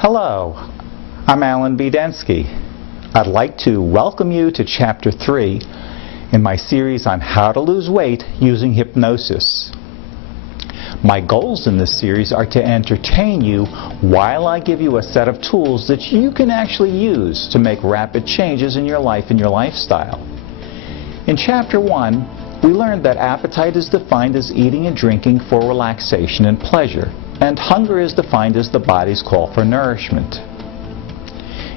Hello, I'm Alan B. Densky. I'd like to welcome you to Chapter 3 in my series on how to lose weight using hypnosis. My goals in this series are to entertain you while I give you a set of tools that you can actually use to make rapid changes in your life and your lifestyle. In Chapter 1, we learned that appetite is defined as eating and drinking for relaxation and pleasure, and hunger is defined as the body's call for nourishment.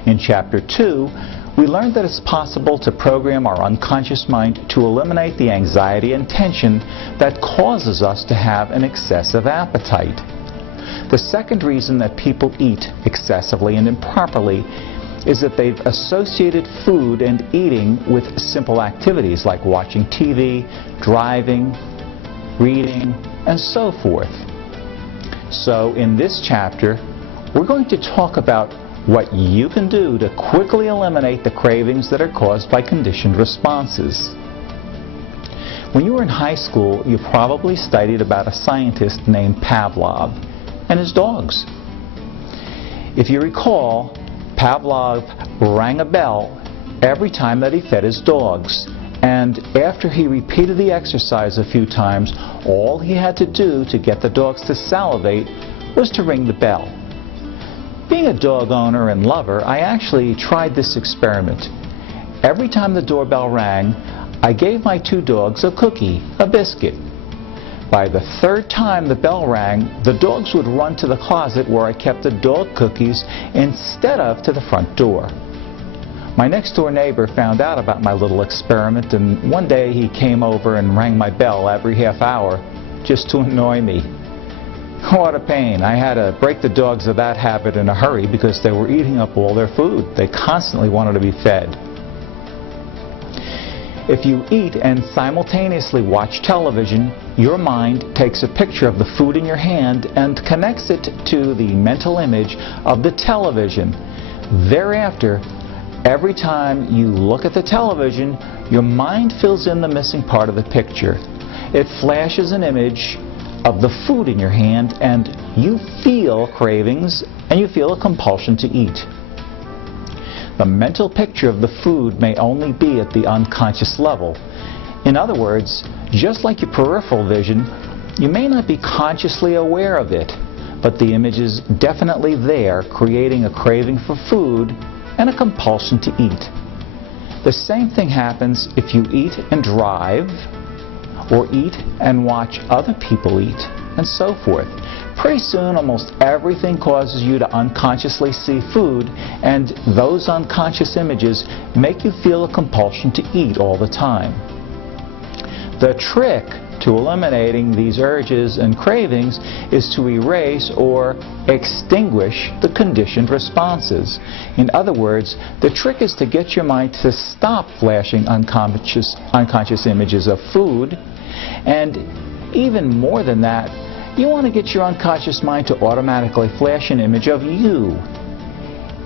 In Chapter 2, we learned that it's possible to program our unconscious mind to eliminate the anxiety and tension that causes us to have an excessive appetite. The second reason that people eat excessively and improperly is that they've associated food and eating with simple activities like watching TV, driving, reading, and so forth. So in this chapter, we're going to talk about what you can do to quickly eliminate the cravings that are caused by conditioned responses. When you were in high school, you probably studied about a scientist named Pavlov and his dogs. If you recall, Pavlov rang a bell every time that he fed his dogs. And after he repeated the exercise a few times, all he had to do to get the dogs to salivate was to ring the bell. Being a dog owner and lover, I actually tried this experiment. Every time the doorbell rang, I gave my two dogs a cookie, a biscuit. By the third time the bell rang, the dogs would run to the closet where I kept the dog cookies instead of to the front door. My next door neighbor found out about my little experiment, and one day he came over and rang my bell every half hour just to annoy me. What a pain. I had to break the dogs of that habit in a hurry because they were eating up all their food. They constantly wanted to be fed. If you eat and simultaneously watch television, your mind takes a picture of the food in your hand and connects it to the mental image of the television. Thereafter, every time you look at the television, your mind fills in the missing part of the picture. It flashes an image of the food in your hand, and you feel cravings and you feel a compulsion to eat. The mental picture of the food may only be at the unconscious level. In other words, just like your peripheral vision, you may not be consciously aware of it, but the image is definitely there, creating a craving for food and a compulsion to eat. The same thing happens if you eat and drive, or eat and watch other people eat, and so forth. Pretty soon, almost everything causes you to unconsciously see food, and those unconscious images make you feel a compulsion to eat all the time. The trick to eliminating these urges and cravings is to erase or extinguish the conditioned responses. In other words, the trick is to get your mind to stop flashing unconscious images of food, and even more than that, you want to get your unconscious mind to automatically flash an image of you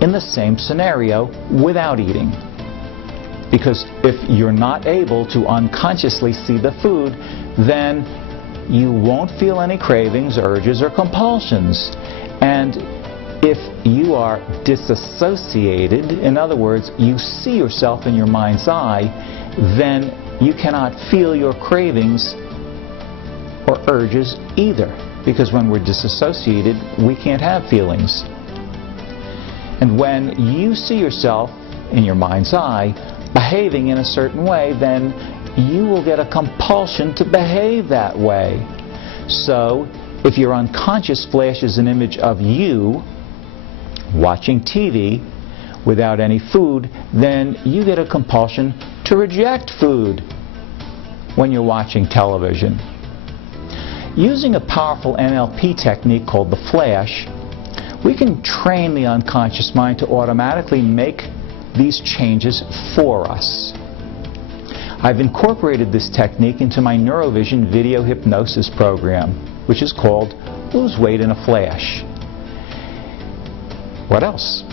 in the same scenario without eating. Because if you're not able to unconsciously see the food, then you won't feel any cravings, urges, or compulsions. And if you are disassociated, in other words, you see yourself in your mind's eye, then you cannot feel your cravings or urges either. Because when we're disassociated, we can't have feelings. And when you see yourself in your mind's eye behaving in a certain way, then you will get a compulsion to behave that way. So, if your unconscious flashes an image of you watching TV without any food, then you get a compulsion to reject food when you're watching television. Using a powerful NLP technique called the flash, we can train the unconscious mind to automatically make these changes for us. I've incorporated this technique into my Neurovision video hypnosis program, which is called Lose Weight in a Flash. What else?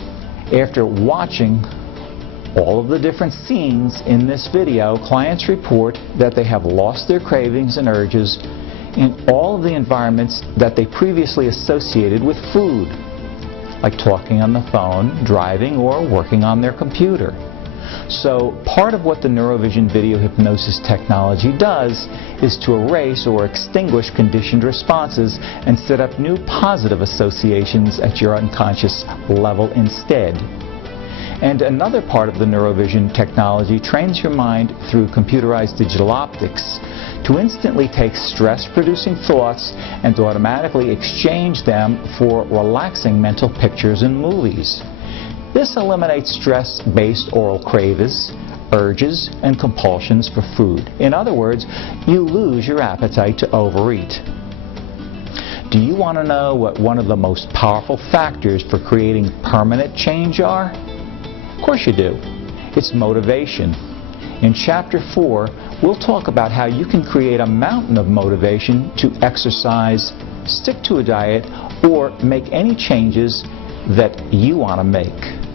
After watching all of the different scenes in this video, clients report that they have lost their cravings and urges in all of the environments that they previously associated with food. like talking on the phone, driving, or working on their computer. So part of what the neurovision video hypnosis technology does is to erase or extinguish conditioned responses and set up new positive associations at your unconscious level instead. And another part of the neurovision technology trains your mind through computerized digital optics to instantly take stress-producing thoughts and to automatically exchange them for relaxing mental pictures and movies. This eliminates stress-based oral cravings, urges, and compulsions for food. In other words, you lose your appetite to overeat. Do you want to know what one of the most powerful factors for creating permanent change are? Of course you do. It's motivation. In Chapter 4, we'll talk about how you can create a mountain of motivation to exercise, stick to a diet, or make any changes that you want to make.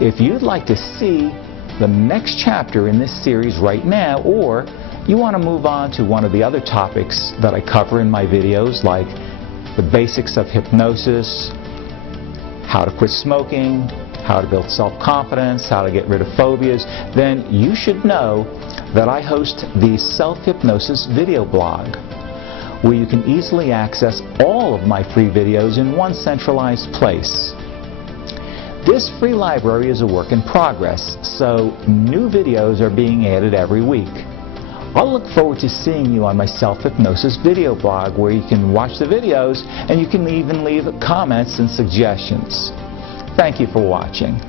If you'd like to see the next chapter in this series right now, or you want to move on to one of the other topics that I cover in my videos, like the basics of hypnosis, how to quit smoking, how to build self-confidence, how to get rid of phobias, then you should know that I host the Self-Hypnosis video blog, where you can easily access all of my free videos in one centralized place. This free library is a work in progress, so new videos are being added every week. I'll look forward to seeing you on my Self-Hypnosis video blog, where you can watch the videos and you can even leave comments and suggestions. Thank you for watching.